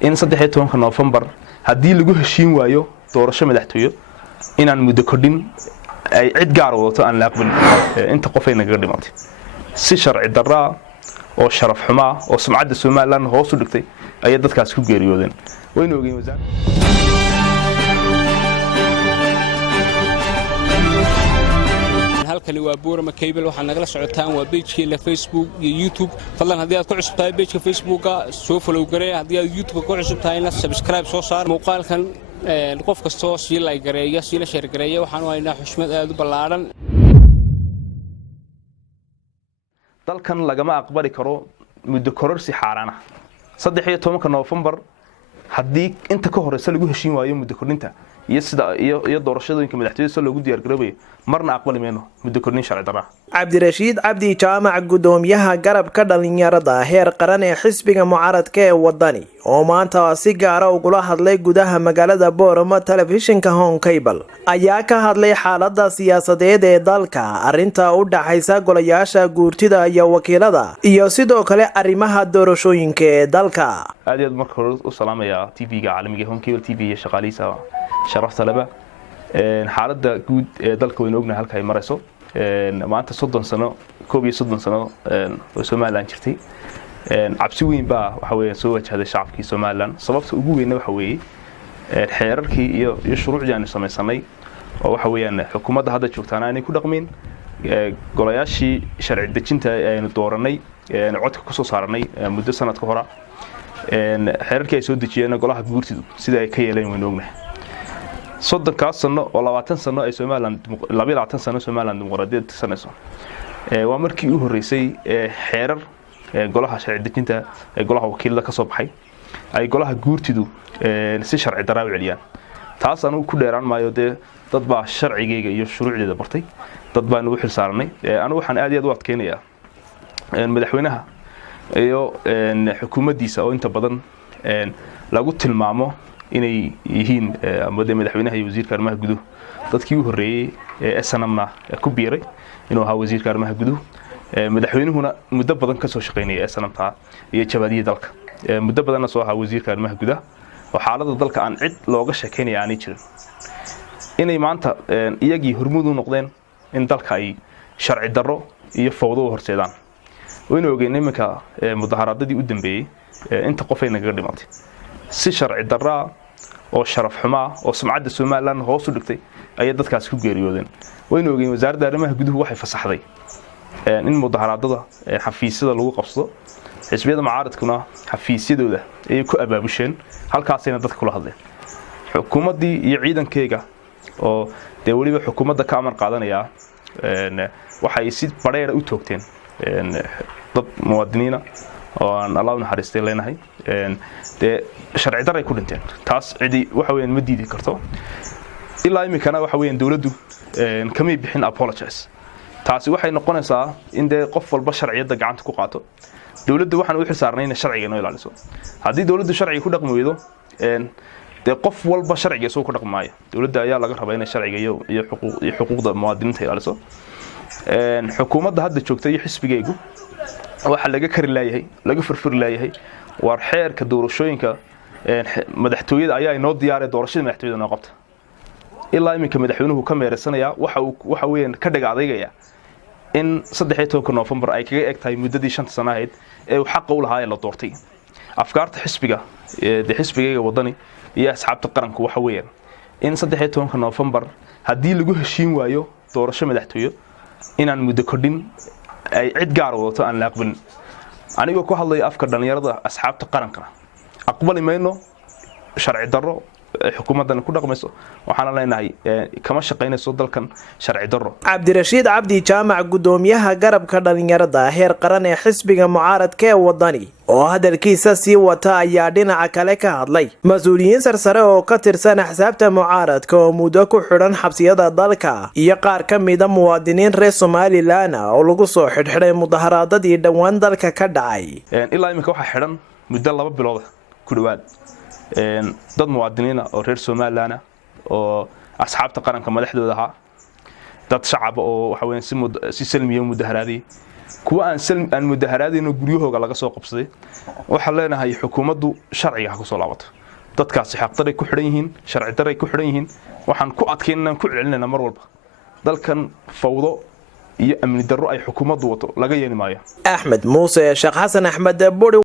in 13 November haddii lagu heshiin waayo doorasho madaxtooyo inaan muddo kordhin ay cid gaar wadato aan la aqbalin inta qof ay naga dhimatay si sharci darro oo sharaf xumaa oo sumcadda Soomaaliland hoos u dhigtay ay dadkaas ku geeriyoodeen wayna ogeyn wasaaradda halkani waa Boorama Cable waxaan nagala socotaan waa page-keena Facebook iyo YouTube fadlan haddii aad ku cusub tahay page-ka Facebook-ka soo follow garee haddii aad YouTube-ka ku cusub tahayna subscribe soo saar muuqaalkan qof kastoo si like gareeya si la share gareeya waxaan u haynaa xushmad aad u ballaaran dalkan lagama aqbali karo muddo kororsi xaaraan ah 13 November haddii inta ka horeysa lagu heshiin waayo muddo kordhinta iyo doorashooyinka madaxtooyada loogu diyaar garoobay marna aqbali meeno muddo kordhin sharci darro Cabdirashiid Cabdi Jaamac gudoomiyaha garabka dhalinyarada heer qaran ee xisbiga mucaaradka ee wadani oo maanta si gaar ah uga hadlay gudaha magaalada Boorama telefishinka Home Cable ayaa ka hadlay xaaladda siyaasadeed ee dalka arinta u dhaxaysa golayaasha guurtida iyo wakiilada iyo sidoo kale arrimaha doorashooyinka ee dalka aad iyo marka hore u salaamaya TV-ga caalamiga Home Cable TV iyo shaqaalihiisa sharafta laba xaaladda guud ee dalka weyn ognahay halka ay marayso maanta 30 sano 30 sano oo Soomaaliland jirtay cabsi weyn baa waxa weeye soo wajahday shacabkii Soomaaliland sababta ugu weyn waxa weeye xeerarkii iyo shuruucdii aan samaysanay oo waxa weeyaan xukuumadda hadda joogtaana inay ku dhaqmeen golayaashii sharci dejinta aynu dooranay codka ku soo saaranay muddo sanad ka hor xeerarkii ay soo dejiyeen golaha guurtidu sida ay ka yeeleen weyn ognahay 30 sano oo 20 sano ay Soomaaliland 22 sano Soomaaliland dimuqraadiyad sanayso waa markii ugu horeysay xeerar golaha sharci dejinta ee golaha wakiilada ka soo baxay ay golaha guurtidu si sharci darro u celiyaan taas anu ku dheeraan maayo dad baa sharcigeyga iyo shuruucdeeda bartay dad baan ugu xil saaranay anu waxaan aad iyo aad u adkeenayaa madaxweynaha iyo xukuumaddiisa oo inta badan lagu tilmaamo inay yihiin amada madaxweynaha iyo wasiirka arrimaha gudaha dadkii u horeeyay ee SNM-na ku biiray inuu ahaa wasiirka arrimaha gudaha madaxweynuhuna muddo badan ka soo shaqeynayay SNM-ta iyo jabadii dalka muddo badanna soo ahaa wasiirka arrimaha gudaha oo xaaladda dalka aan cid looga sheekeynaya aanay jirin inay maanta iyagii hormuud u noqdeen in dalka ay sharci darro iyo fawdo u horseedaan wayna ogeyn iminka mudaharaadadii u dambeeyay inta qof ay naga dhimatay si sharci darro oo sharaf xumaa oo sumcadda Soomaaliland hoos u dhigtay ay dadkaas ku geeriyoodeen wayna ogeyn wasaaradda arrimaha gudaha waxay fasaxday in mudaharaadada xafiisyada lagu qabsado xisbiyada mucaaradkuna xafiisyadooda ay ku abaabusheen halkaasina dadka kula hadleen xukuumaddii iyo ciidankeega oo waliba xukuumadda ka amar qaadanaya waxay si bareer u toogteen dad muwaadiniina oo aan Allah u naxariistay leenahay sharci darro ay ku dhinteen taas cidi waxa weeyaan ma diidi karto ilaa imikana waxa weeyaan dawladdu kama bixin apologize taasi waxay noqonaysaa in qof walba sharciyada gacanta ku qaato dawladdu waxaan u xilsaarnay in sharciga noo ilaaliso haddii dawladdu sharciga ku dhaqmi weydo qof walba sharciga soo ku dhaqmaayo dawladda ayaa laga rabaa in sharciga iyo xuquuqda muwaadiniinta ilaaliso xukuumadda hadda joogta iyo xisbigeygu waxa laga kari laayahay laga furfur laayahay war xeerka doorashooyinka madaxtooyada ayaa inoo diyaaray doorashada madaxtooyada noo qabta ilaa iminka madaxweynuhu ka meereysanayaa waxa weeyaan ka dhig adeegaya in 13 November ay kaga egtahay muddadii 5 sano ahayd ee uu xaq u lahaa ee la doortay afkaarta xisbiga xisbigayga wadani iyo asxaabta qaranku waxa weeyaan in 13 November haddii lagu heshiin waayo doorasho madaxtooyo inaan muddo kordhin ay cid gaar wadato aan la aqbalin anigoo ku hadlay afka dhalinyarada asxaabta qaranka aqbali meeno sharci darro xukuumaddan ku dhaqmayso waxaan leenahay kama shaqeynayso dalkan sharci darro Cabdirashiid Cabdi Jaamac gudoomiyaha garabka dhalinyarada heer qaran ee xisbiga mucaaradka ee wadani oo hadalkiisa sii wata ayaa dhinaca kale ka hadlay mas'uuliyiin sarsare oo ka tirsan axsaabta mucaaradka oo muddo ku xidhan xabsiyada dalka iyo qaar ka mid ah muwaadiniin reer Soomaaliland oo lagu soo xidhxidhay mudaharaadadii dhawaan dalka ka dhacay ilaa imika waxa xidhan muddo 2 bilood ku dhawaad dad muwaadiniin oo reer Soomaaliland oo asxaabta qaranka madaxdooda ahaa dad shacab oo waxa weeyaan si salmiyo mudaharaaday kuwa aan mudaharaadayno guryahooga laga soo qabsaday waxaan leenahay xukuumaddu sharciga ha ku soo laabato dadkaasi xaqdaray ku xidhan yihiin sharci daray ku xidhan yihiin waxaan ku adkaynaynaa ku celinayna mar walba dalkan fawdo iyo amni darro ay xukuumaddu wato laga yeeni maayo Axmed Muuse Sheekh Xasan Axmed Buri